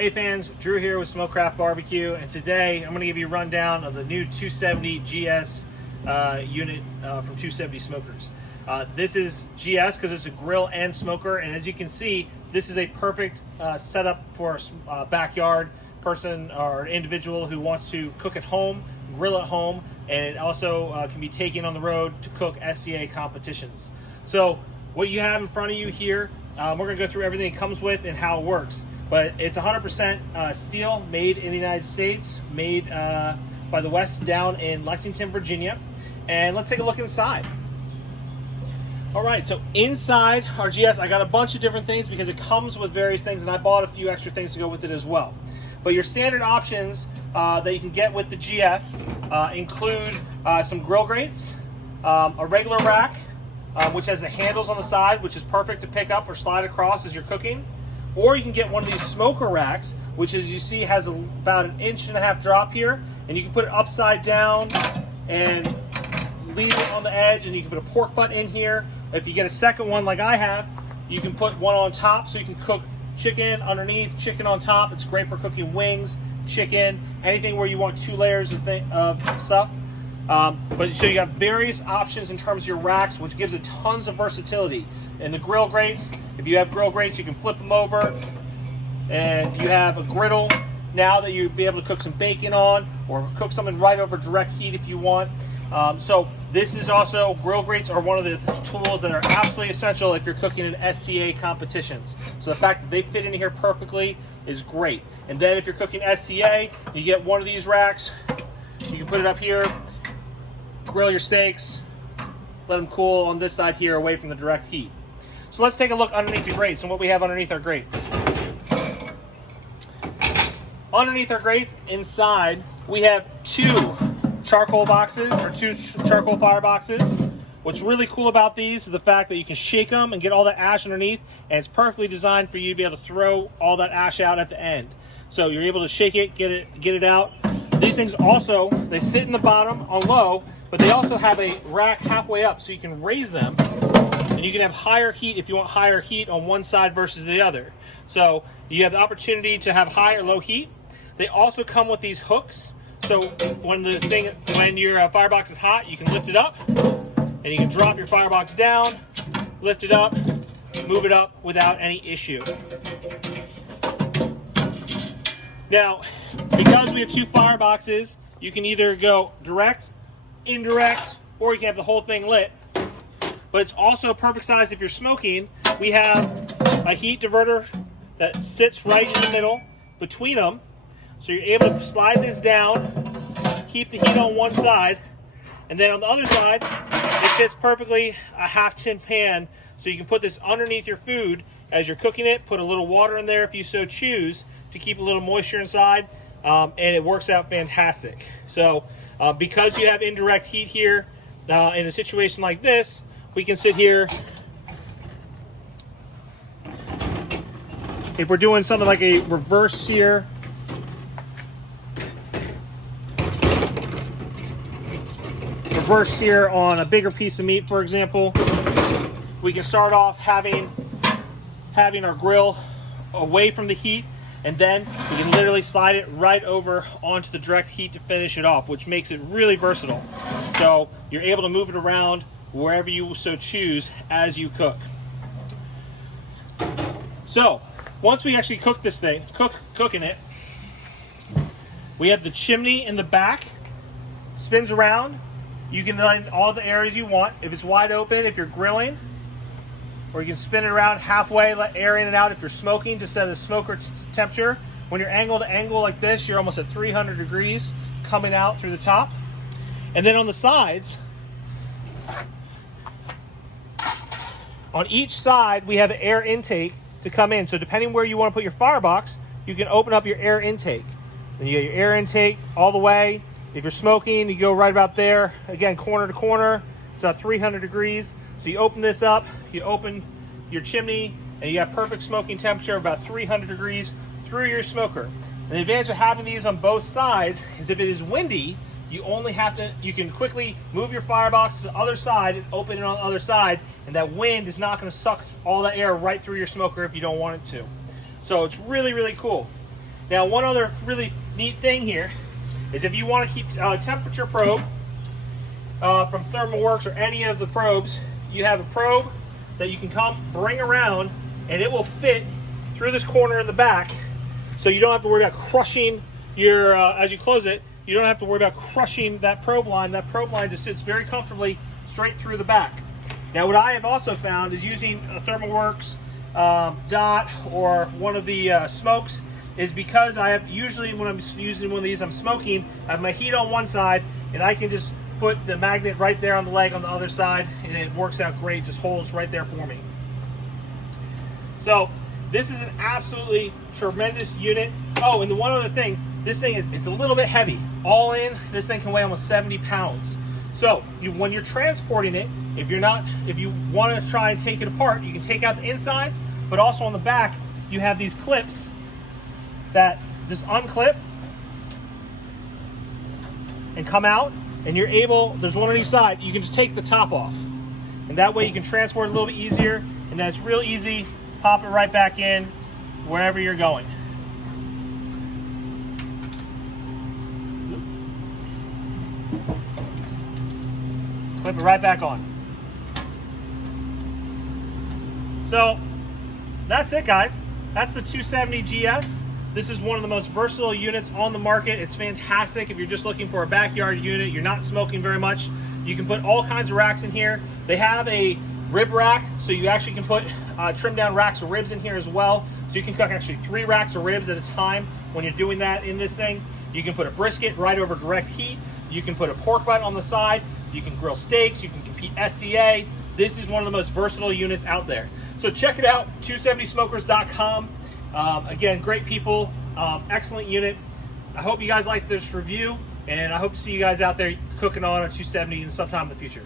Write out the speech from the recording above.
Hey fans, Drew here with Smokecraft Barbecue, and today I'm going to give you a rundown of the new 270 GS unit from 270 Smokers. This is GS because it's a grill and smoker, and as you can see, this is a perfect setup for a backyard person or individual who wants to cook at home, grill at home, and it also can be taken on the road to cook SCA competitions. So what you have in front of you here, we're going to go through everything it comes with and how it works. But it's 100% steel, made in the United States, made by the West down in Lexington, Virginia. And let's take a look inside. All right, so inside our GS, I got a bunch of different things because it comes with various things, and I bought a few extra things to go with it as well. But your standard options that you can get with the GS include some grill grates, a regular rack, which has the handles on the side, which is perfect to pick up or slide across as you're cooking. Or you can get one of these smoker racks, which as you see has about 1.5 inch drop here, and you can put it upside down and leave it on the edge, and you can put a pork butt in here. If you get a second one like I have, you can put one on top so you can cook chicken underneath, chicken on top. It's great for cooking wings, chicken, anything where you want 2 layers of stuff. But so you have various options in terms of your racks, which gives it tons of versatility. And the grill grates, if you have grill grates, you can flip them over, and you have a griddle now that you'd be able to cook some bacon on, or cook something right over direct heat if you want. So this is also, grill grates are one of the tools that are absolutely essential if you're cooking in SCA competitions. So the fact that they fit in here perfectly is great. And then if you're cooking SCA, you get one of these racks, you can put it up here, grill your steaks, let them cool on this side here away from the direct heat. So let's take a look underneath the grates and what we have underneath our grates. Underneath our grates, inside, we have 2 charcoal boxes, or 2 charcoal fire boxes. What's really cool about these is the fact that you can shake them and get all that ash underneath, and it's perfectly designed for you to be able to throw all that ash out at the end. So you're able to shake it, get it out. These things also, they sit in the bottom on low, but they also have a rack halfway up, so you can raise them. And you can have higher heat if you want higher heat on one side versus the other. So you have the opportunity to have high or low heat. They also come with these hooks. So when your firebox is hot, you can lift it up, and you can drop your firebox down, lift it up, move it up without any issue. Now, because we have 2 fireboxes, you can either go direct, indirect, or you can have the whole thing lit. But it's also perfect size if you're smoking. We have a heat diverter that sits right in the middle between them. So you're able to slide this down, keep the heat on one side, and then on the other side, it fits perfectly a half-tin pan. So you can put this underneath your food as you're cooking it, put a little water in there if you so choose to keep a little moisture inside, and it works out fantastic. So because you have indirect heat here, in a situation like this, we can sit here. If we're doing something like a reverse sear, on a bigger piece of meat, for example, we can start off having our grill away from the heat, and then we can literally slide it right over onto the direct heat to finish it off, which makes it really versatile. So you're able to move it around wherever you so choose as you cook. So once we actually cook this thing, cooking it, we have the chimney in the back, spins around. You can line all the areas you want. If it's wide open, if you're grilling, or you can spin it around halfway, let air in and out if you're smoking to set a smoker temperature. When you're angle to angle like this, you're almost at 300 degrees coming out through the top. And then on the sides, on each side, we have an air intake to come in. So depending where you want to put your firebox, you can open up your air intake. Then you get your air intake all the way. If you're smoking, you go right about there. Again, corner to corner. It's about 300 degrees. So you open this up, you open your chimney, and you got perfect smoking temperature, about 300 degrees through your smoker. And the advantage of having these on both sides is if it is windy, you can quickly move your firebox to the other side and open it on the other side, and that wind is not going to suck all that air right through your smoker if you don't want it to. So it's really, really cool. Now, one other really neat thing here is if you want to keep temperature probe from ThermalWorks or any of the probes, you have a probe that you can bring around, and it will fit through this corner in the back, so you don't have to worry about crushing your, as you close it, you don't have to worry about crushing that probe line. That probe line just sits very comfortably straight through the back. Now, what I have also found is using a ThermalWorks dot or one of the smokes, is because I have, usually when I'm using one of these, I'm smoking, I have my heat on one side, and I can just put the magnet right there on the leg on the other side, and it works out great, just holds right there for me. So this is an absolutely tremendous unit. Oh, and the one other thing, this thing it's a little bit heavy. All in, this thing can weigh almost 70 pounds. So when you're transporting it, if you want to try and take it apart, you can take out the insides, but also on the back, you have these clips that just unclip and come out, and you're able, there's one on each side, you can just take the top off. And that way you can transport it a little bit easier, and then it's real easy, pop it right back in wherever you're going. Flip it right back on. So that's it, guys. That's the 270 GS. This is one of the most versatile units on the market. It's fantastic if you're just looking for a backyard unit, you're not smoking very much. You can put all kinds of racks in here. They have a rib rack, so you actually can put trim down racks of ribs in here as well. So you can cook actually 3 racks of ribs at a time when you're doing that in this thing. You can put a brisket right over direct heat. You can put a pork butt on the side. You can grill steaks. You can compete SCA. This is one of the most versatile units out there. So check it out, 270smokers.com. Again, great people, excellent unit. I hope you guys like this review, and I hope to see you guys out there cooking on a 270 in sometime in the future.